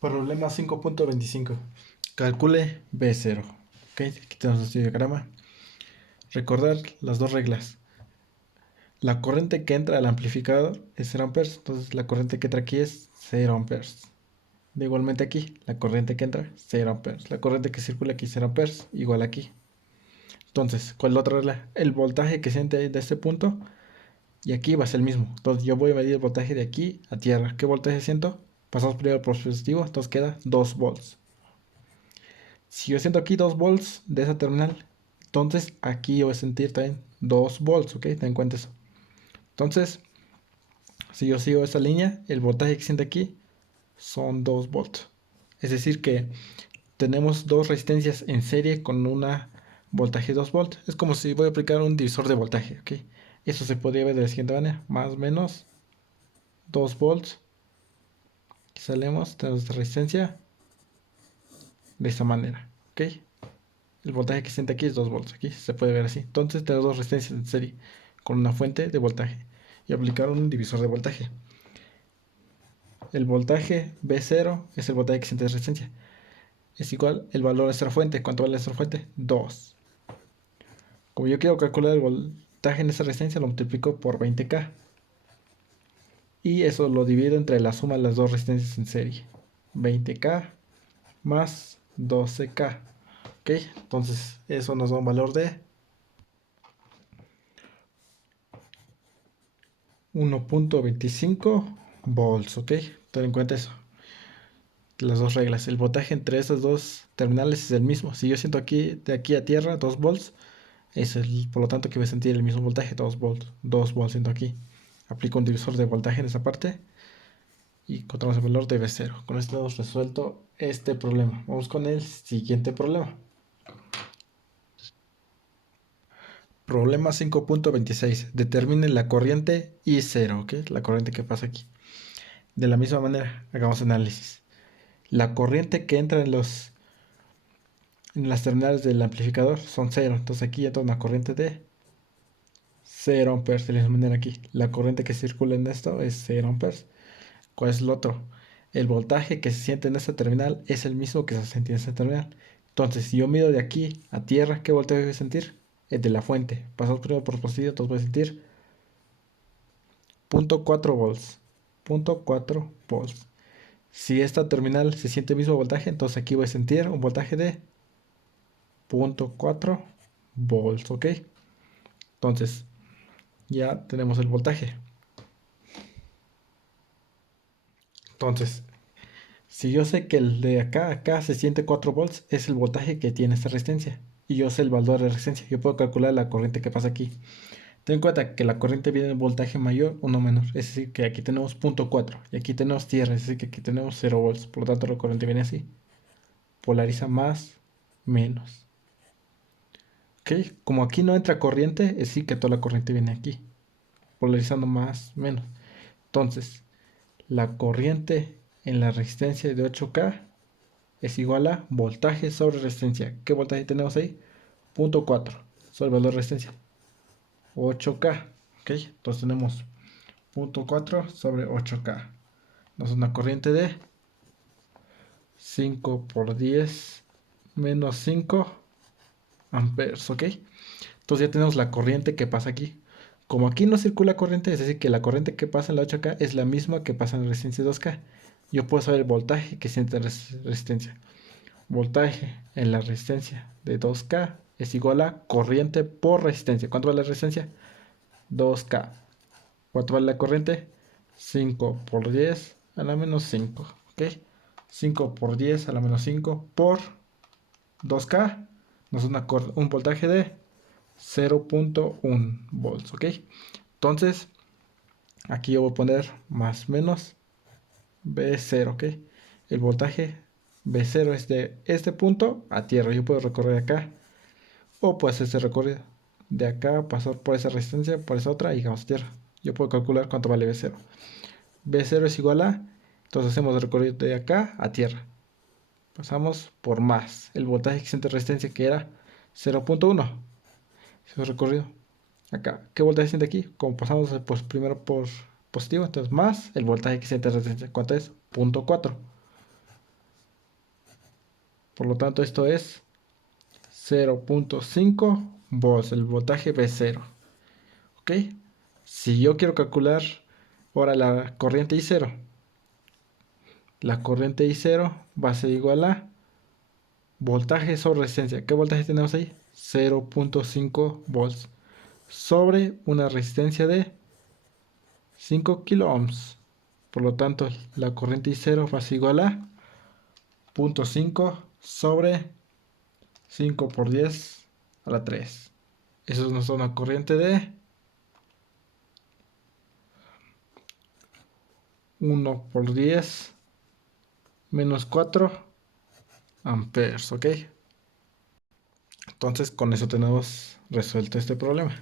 Problema 5.25. Calcule B0. Ok, aquí tenemos nuestro diagrama. Recordar las dos reglas. La corriente que entra al amplificador es 0 amperes, entonces la corriente que entra aquí es 0 amperes. Igualmente aquí, la corriente que entra, 0 amperes. La corriente que circula aquí, 0 amperes, igual aquí. Entonces, ¿cuál es la otra regla? El voltaje que siente de este punto y aquí va a ser el mismo. Entonces yo voy a medir el voltaje de aquí a tierra. ¿Qué voltaje siento? Pasamos primero por positivo, entonces queda 2 volts. Si yo siento aquí 2 volts de esa terminal, entonces aquí yo voy a sentir también 2 volts, ¿ok? Ten en cuenta eso. Entonces, si yo sigo esa línea, el voltaje que siente aquí son 2 volts. Es decir que tenemos dos resistencias en serie con una voltaje 2 volts. Es como si voy a aplicar un divisor de voltaje, ¿ok? Eso se podría ver de la siguiente manera. Más o menos 2 volts. Salemos, tenemos esta resistencia de esta manera, ¿ok? El voltaje que siente aquí es 2 volts. Aquí se puede ver así. Entonces tenemos dos resistencias en serie con una fuente de voltaje y aplicar un divisor de voltaje. El voltaje B0 es el voltaje que siente de resistencia. Es igual el valor de nuestra fuente. ¿Cuánto vale nuestra fuente? 2. Como yo quiero calcular el voltaje en esa resistencia, lo multiplico por 20K. Y eso lo divido entre la suma de las dos resistencias en serie. 20K más 12K. ¿Ok? Entonces eso nos da un valor de 1.25 volts. ¿Ok? Ten en cuenta eso. Las dos reglas. El voltaje entre esas dos terminales es el mismo. Si yo siento aquí, de aquí a tierra, 2 volts, por lo tanto que voy a sentir el mismo voltaje, 2 volts. 2 volts siento aquí. Aplico un divisor de voltaje en esa parte y encontramos el valor de V0. Con esto hemos resuelto este problema. Vamos con el siguiente problema. Problema 5.26. Determine la corriente I0, ¿ok? La corriente que pasa aquí. De la misma manera, hagamos análisis. La corriente que entra en las terminales del amplificador son 0. Entonces aquí entra una corriente de 0 amperes. De la misma manera aquí. La corriente que circula en esto es 0 amperes. ¿Cuál es el otro? El voltaje que se siente en esta terminal es el mismo que se siente en esta terminal. Entonces, si yo mido de aquí a tierra, ¿qué voltaje voy a sentir? El de la fuente. Pasamos primero por positivo, entonces voy a sentir 0.4 volts. 0.4 volts. Si esta terminal se siente el mismo voltaje, entonces aquí voy a sentir un voltaje de 0.4 volts, ¿ok? Entonces, ya tenemos el voltaje. Entonces, si yo sé que el de acá a acá se siente 4 volts, es el voltaje que tiene esta resistencia. Y yo sé el valor de resistencia. Yo puedo calcular la corriente que pasa aquí. Ten en cuenta que la corriente viene de voltaje mayor o no menor. Es decir, que aquí tenemos 0.4 y aquí tenemos tierra. Es decir, que aquí tenemos 0 volts. Por lo tanto, la corriente viene así. Polariza más, menos. ¿Ok? Como aquí no entra corriente, es decir, que toda la corriente viene aquí. Polarizando más, menos. Entonces, la corriente en la resistencia de 8K es igual a voltaje sobre resistencia. ¿Qué voltaje tenemos ahí? 0.4 sobre el valor de resistencia. 8K. ¿Ok? Entonces tenemos 0.4 sobre 8K. Nos da una corriente de 5 por 10 menos 5 amperes. ¿Ok? Entonces ya tenemos la corriente que pasa aquí. Como aquí no circula corriente, es decir, que la corriente que pasa en la 8K es la misma que pasa en la resistencia 2K. Yo puedo saber el voltaje que siente la resistencia. Voltaje en la resistencia de 2K es igual a corriente por resistencia. ¿Cuánto vale la resistencia? 2K. ¿Cuánto vale la corriente? 5 por 10 a la menos 5. ¿Ok? 5 por 10 a la menos 5 por 2K nos da un voltaje de 0.1 volts. ¿Ok? Entonces, aquí yo voy a poner más menos B0. ¿Ok? El voltaje B0 es de este punto a tierra. Yo puedo recorrer acá o puedo hacer ese recorrido de acá, pasar por esa resistencia, por esa otra y llegamos a tierra. Yo puedo calcular cuánto vale B0. B0 es igual a, entonces hacemos el recorrido de acá a tierra. Pasamos por más el voltaje existente de resistencia que era 0.1. Ese recorrido acá. ¿Qué voltaje siente aquí? Como pasamos pues, primero por positivo, entonces más el voltaje existente de resistencia. ¿Cuánto es? 0.4. Por lo tanto, esto es 0.5 volts, el voltaje V0. ¿Ok? Si yo quiero calcular ahora la corriente I0, la corriente I0 va a ser igual a voltaje sobre resistencia. ¿Qué voltaje tenemos ahí? 0.5 volts sobre una resistencia de 5 kilo ohms. Por lo tanto, la corriente I0 va a ser igual a 0.5 sobre 5 por 10 a la 3. Eso nos da una corriente de 1 por 10 menos 4 amperes, ¿ok? Entonces con eso tenemos resuelto este problema.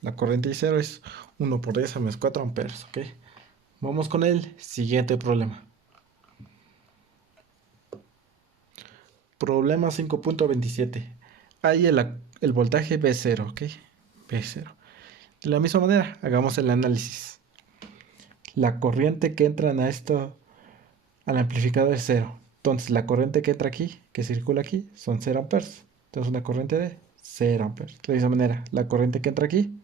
La corriente I0 es 1 por 10 a menos 4 amperes, ¿ok? Vamos con el siguiente problema. Problema 5.27. Hay el voltaje V0, ¿ok? V0. De la misma manera, hagamos el análisis. La corriente que entra al amplificador es 0. Entonces la corriente que entra aquí, que circula aquí, son 0 amperes. Entonces una corriente de 0 amperes. De la misma manera, la corriente que entra aquí,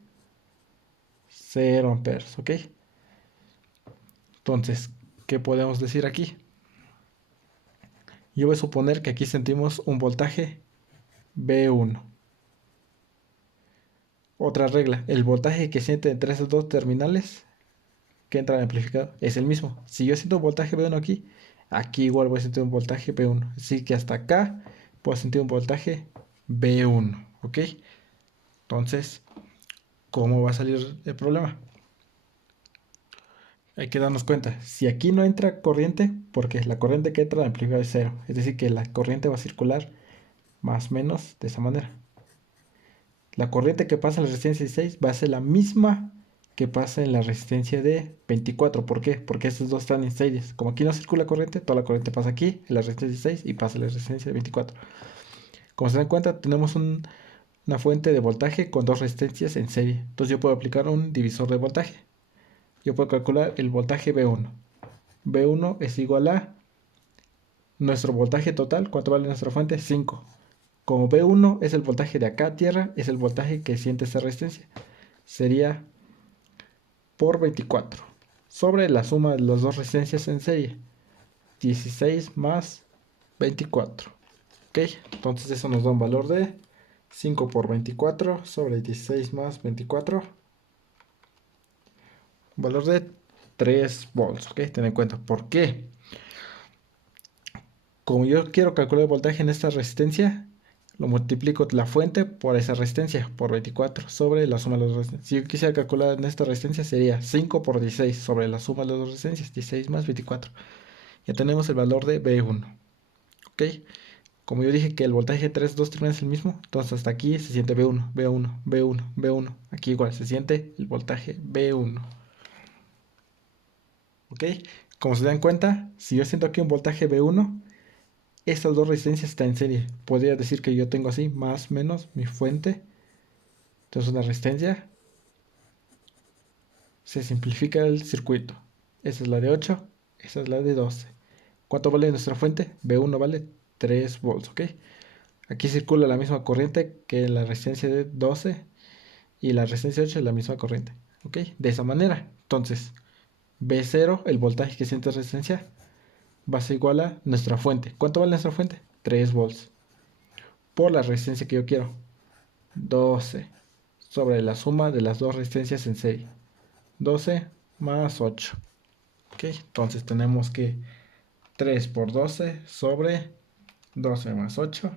0 amperes, ¿ok? Entonces, ¿qué podemos decir aquí? Yo voy a suponer que aquí sentimos un voltaje V1. Otra regla, el voltaje que siente entre esos dos terminales que entra al amplificador es el mismo. Si yo siento un voltaje V1 aquí, aquí igual voy a sentir un voltaje V1. Así que hasta acá puedo sentir un voltaje V1, ¿ok? Entonces, ¿cómo va a salir el problema? Hay que darnos cuenta, si aquí no entra corriente, porque la corriente que entra al amplificador es cero, es decir, que la corriente va a circular más o menos de esa manera. La corriente que pasa en la resistencia 16 va a ser la misma que pasa en la resistencia de 24. ¿Por qué? Porque estos dos están en series. Como aquí no circula corriente, toda la corriente pasa aquí, en la resistencia 16, y pasa en la resistencia de 24. Como se dan cuenta, tenemos una fuente de voltaje con dos resistencias en serie. Entonces yo puedo aplicar un divisor de voltaje. Yo puedo calcular el voltaje V1. V1 es igual a nuestro voltaje total. ¿Cuánto vale nuestra fuente? 5. Como V1 es el voltaje de acá a tierra, es el voltaje que siente esta resistencia. Sería por 24 sobre la suma de las dos resistencias en serie. 16 más 24. ¿Ok? Entonces eso nos da un valor de 5 por 24 sobre 16 más 24. Valor de 3 volts. ¿Ok? Ten en cuenta. ¿Por qué? Como yo quiero calcular el voltaje en esta resistencia, lo multiplico la fuente por esa resistencia, por 24, sobre la suma de las dos resistencias. Si yo quisiera calcular en esta resistencia, sería 5 por 16 sobre la suma de las dos resistencias, 16 más 24. Ya tenemos el valor de V1. ¿Ok? Como yo dije que el voltaje de 3, 2 terminales es el mismo, entonces hasta aquí se siente V1, V1, V1, V1. Aquí igual se siente el voltaje V1. ¿Ok? Como se dan cuenta, si yo siento aquí un voltaje V1, estas dos resistencias están en serie. Podría decir que yo tengo así, más o menos, mi fuente. Entonces una resistencia. Se simplifica el circuito. Esa es la de 8, esa es la de 12. ¿Cuánto vale nuestra fuente? V1 vale 3 volts, ¿ok? Aquí circula la misma corriente que la resistencia de 12 y la resistencia 8 es la misma corriente, ¿ok? De esa manera. Entonces, V0, el voltaje que siente resistencia, va a ser igual a nuestra fuente. ¿Cuánto vale nuestra fuente? 3 volts. Por la resistencia que yo quiero, 12 sobre la suma de las dos resistencias en serie. 12 más 8. Ok, entonces tenemos que 3 por 12 sobre 12 más 8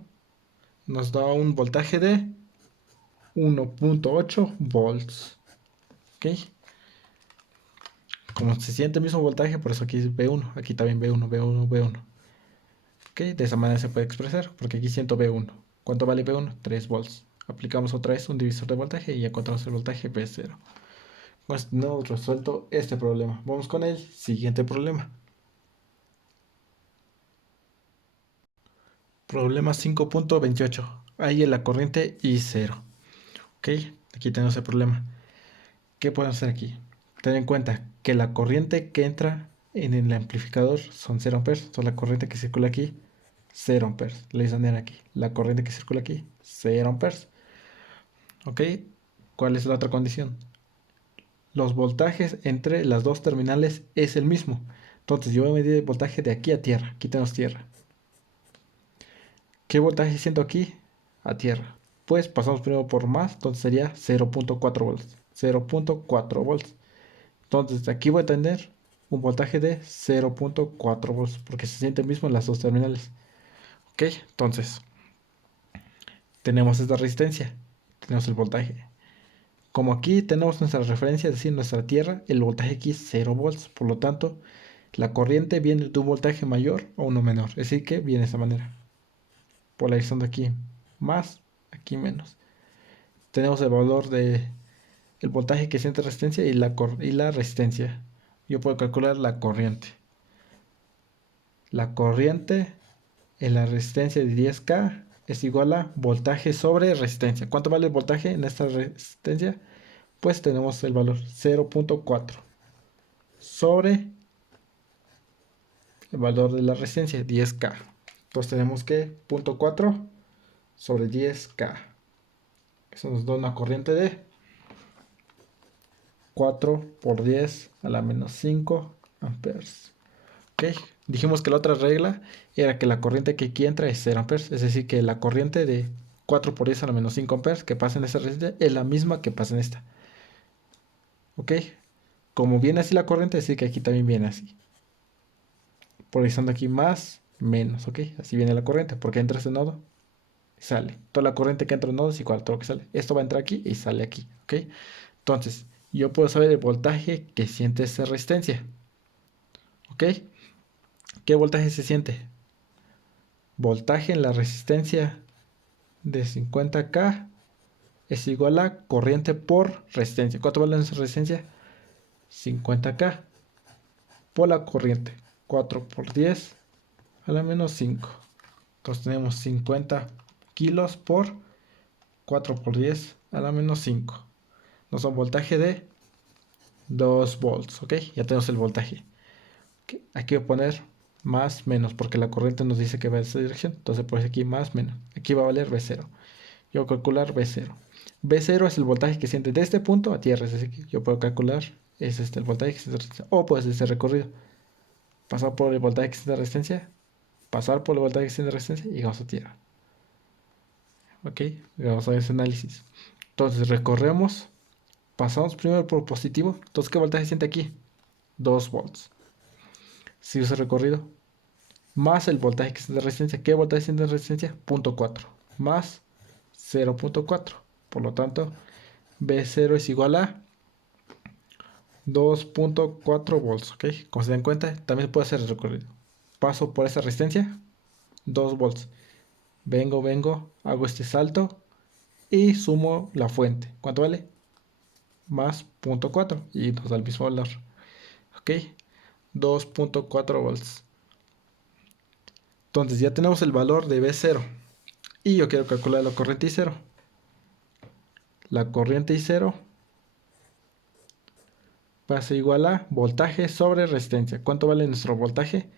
nos da un voltaje de 1.8 volts. Ok, como se siente el mismo voltaje, por eso aquí es V1, aquí también V1, V1, V1. Ok, de esa manera se puede expresar, porque aquí siento V1. ¿Cuánto vale V1? 3 volts. Aplicamos otra vez un divisor de voltaje y encontramos el voltaje V0. Pues no hemos resuelto este problema. Vamos con el siguiente problema. Problema 5.28. Hay la corriente I0. Ok, aquí tenemos el problema. ¿Qué podemos hacer aquí? Ten en cuenta que la corriente que entra en el amplificador son 0 amperes. Son la corriente que circula aquí 0 amperes. Le dicen aquí. La corriente que circula aquí, 0 amperes. ¿Ok? ¿Cuál es la otra condición? Los voltajes entre las dos terminales es el mismo. Entonces yo voy a medir el voltaje de aquí a tierra. Aquí tenemos tierra. ¿Qué voltaje siento aquí? A tierra. Pues pasamos primero por más, entonces sería 0.4 volts. 0.4 volts. Entonces aquí voy a tener un voltaje de 0.4 volts, porque se siente el mismo en las dos terminales. Ok, entonces tenemos esta resistencia, tenemos el voltaje. Como aquí tenemos nuestra referencia, es decir, nuestra tierra, el voltaje aquí es 0 volts. Por lo tanto, la corriente viene de un voltaje mayor o uno menor. Es decir, que viene de esta manera. Polarizando aquí más, aquí menos. Tenemos el valor de el voltaje que siente resistencia y la resistencia. Yo puedo calcular la corriente. La corriente en la resistencia de 10K es igual a voltaje sobre resistencia. ¿Cuánto vale el voltaje en esta resistencia? Pues tenemos el valor 0.4 sobre el valor de la resistencia 10K. Entonces tenemos que 0.4 sobre 10K. Eso nos da una corriente de 4 por 10 a la menos 5 amperes. ¿Ok? Dijimos que la otra regla era que la corriente que aquí entra es 0 amperes. Es decir, que la corriente de 4 por 10 a la menos 5 amperes que pasa en esta resistencia es la misma que pasa en esta. ¿Ok? Como viene así la corriente, es decir que aquí también viene así. Polarizando aquí más, menos. ¿Ok? Así viene la corriente. Porque entra este nodo y sale. Toda la corriente que entra en el nodo es igual a todo lo que sale. Esto va a entrar aquí y sale aquí. ¿Ok? Entonces, yo puedo saber el voltaje que siente esta resistencia. ¿Ok? ¿Qué voltaje se siente? Voltaje en la resistencia de 50K es igual a corriente por resistencia. ¿Cuánto vale nuestra resistencia? 50K por la corriente. 4 por 10 a la menos 5. Entonces tenemos 50 kilos por 4 por 10 a la menos 5. Nos da un voltaje de 2 volts. ¿Ok? Ya tenemos el voltaje. ¿Okay? Aquí voy a poner más menos porque la corriente nos dice que va en esa dirección. Entonces por aquí más menos. Aquí va a valer V0. Yo voy a calcular V0. V0 es el voltaje que siente de este punto a tierra. Es decir, que yo puedo calcular es el voltaje que siente resistencia. O pues ese recorrido. Pasar por el voltaje que siente resistencia. Pasar por el voltaje que siente resistencia y llegamos a tierra. Ok, vamos a ver ese análisis. Entonces recorremos. Pasamos primero por positivo. Entonces, ¿qué voltaje siente aquí? 2 volts. Sigue ese recorrido. Más el voltaje que siente resistencia. ¿Qué voltaje siente resistencia? 0.4. Más 0.4. Por lo tanto, V0 es igual a 2.4 volts, ¿ok? Como se dan cuenta, también puede hacer el recorrido. Paso por esa resistencia, 2 volts. Vengo, hago este salto y sumo la fuente. ¿Cuánto vale? Más 0.4 y nos da el mismo valor, ¿ok? 2.4 volts. Entonces ya tenemos el valor de V0 y yo quiero calcular la corriente I0. La corriente I0 va a ser igual a voltaje sobre resistencia. ¿Cuánto vale nuestro voltaje?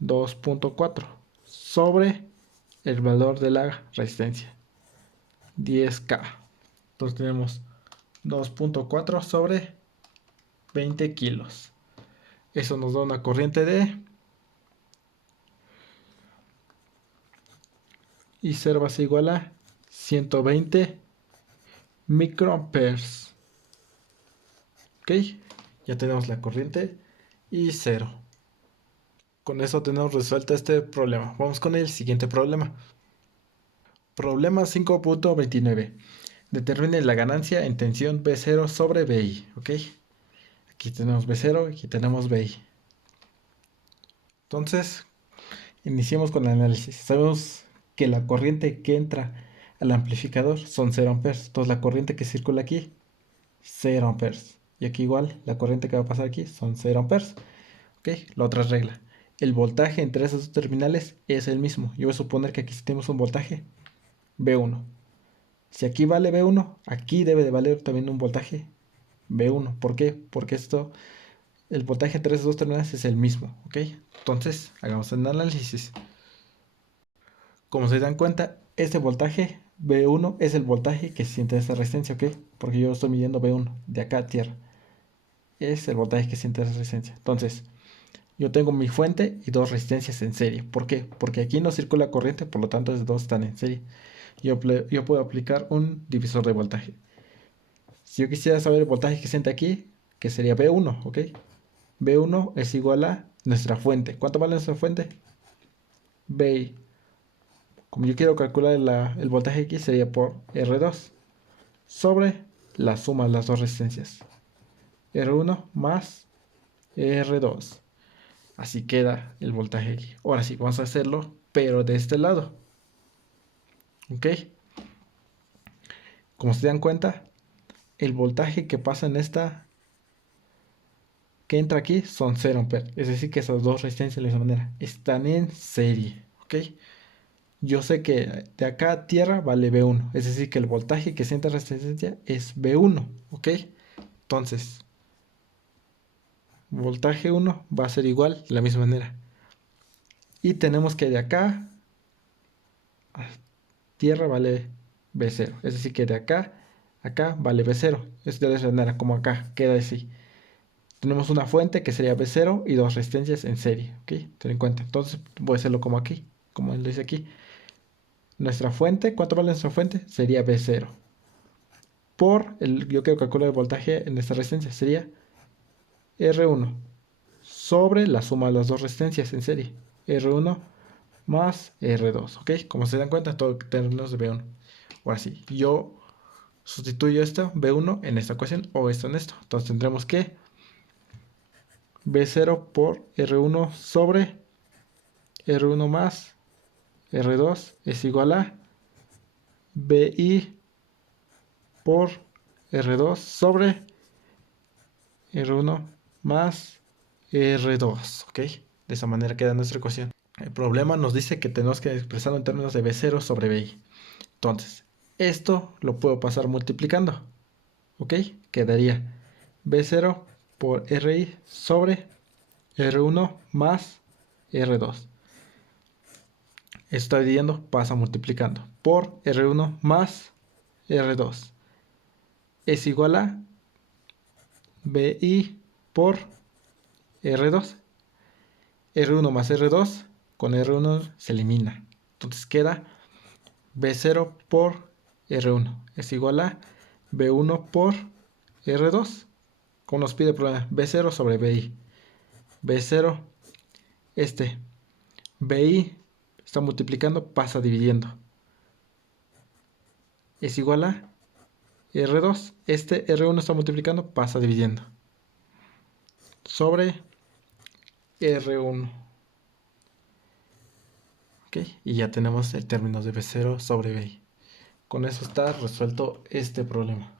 2.4 sobre el valor de la resistencia 10K. Entonces tenemos 2.4 sobre 20 kilos. Eso nos da una corriente de I0 va a ser igual a 120 microamperes. Ok, ya tenemos la corriente I0. Con eso tenemos resuelto este problema. Vamos con el siguiente problema. Problema 5.29. Determine la ganancia en tensión V0 sobre VI. ¿Ok? Aquí tenemos V0, aquí tenemos VI. Entonces, iniciemos con el análisis. Sabemos que la corriente que entra al amplificador son 0 amperes. Entonces, la corriente que circula aquí, 0 amperes. Y aquí igual, la corriente que va a pasar aquí son 0 amperes. ¿Ok? La otra regla. El voltaje entre esos dos terminales es el mismo. Yo voy a suponer que aquí tenemos un voltaje V1. Si aquí vale V1, aquí debe de valer también un voltaje V1. ¿Por qué? Porque el voltaje entre esos dos terminales es el mismo. ¿Ok? Entonces, hagamos el análisis. Como se dan cuenta, este voltaje V1 es el voltaje que siente esta resistencia, ¿ok? Porque yo estoy midiendo V1 de acá a tierra. Es el voltaje que siente esa resistencia. Entonces, yo tengo mi fuente y dos resistencias en serie. ¿Por qué? Porque aquí no circula corriente, por lo tanto, estos dos están en serie. Yo puedo aplicar un divisor de voltaje. Si yo quisiera saber el voltaje que siente aquí, que sería V1, ¿ok? V1 es igual a nuestra fuente. ¿Cuánto vale nuestra fuente? VI. Como yo quiero calcular el voltaje aquí, sería por R2 sobre la suma de las dos resistencias. R1 más R2. Así queda el voltaje aquí. Ahora sí, vamos a hacerlo, pero de este lado. ¿Ok? Como se dan cuenta, el voltaje que pasa en esta, que entra aquí, son 0 amperes. Es decir, que esas dos resistencias de la misma manera están en serie. ¿Ok? Yo sé que de acá a tierra vale V1. Es decir, que el voltaje que siente resistencia es V1. ¿Ok? Entonces, voltaje 1 va a ser igual de la misma manera. Y tenemos que de acá a tierra vale V0. Es decir, que de acá a acá vale V0. Es de esa manera, como acá, queda así. Tenemos una fuente que sería V0 y dos resistencias en serie. ¿Ok? Ten en cuenta. Entonces voy a hacerlo como aquí, como él dice aquí. Nuestra fuente, ¿cuánto vale nuestra fuente? Sería V0. Yo quiero calcular el voltaje en esta resistencia. Sería R1 sobre la suma de las dos resistencias en serie. R1 más R2, ¿ok? Como se dan cuenta, todo términos de V1. Ahora sí, yo sustituyo esto, V1 en esta ecuación o esto en esto. Entonces tendremos que V0 por R1 sobre R1 más R2 es igual a VI por R2 sobre R1 más R2, ¿ok? De esa manera queda nuestra ecuación. El problema nos dice que tenemos que expresarlo en términos de V0 sobre VI. Entonces, esto lo puedo pasar multiplicando, ¿ok? Quedaría V0 por RI sobre R1 más R2. Esto dividiendo, pasa multiplicando por R1 más R2. Es igual a VI por R2. R1 más R2 con R1 se elimina. Entonces queda V0 por R1 es igual a V1 por R2. Como nos pide el problema, V0 sobre VI. V0, VI está multiplicando, pasa dividiendo. Es igual a R2. R1 está multiplicando, pasa dividiendo. Sobre R1. ¿Ok? Y ya tenemos el término de V0 sobre VI. Con eso está resuelto este problema.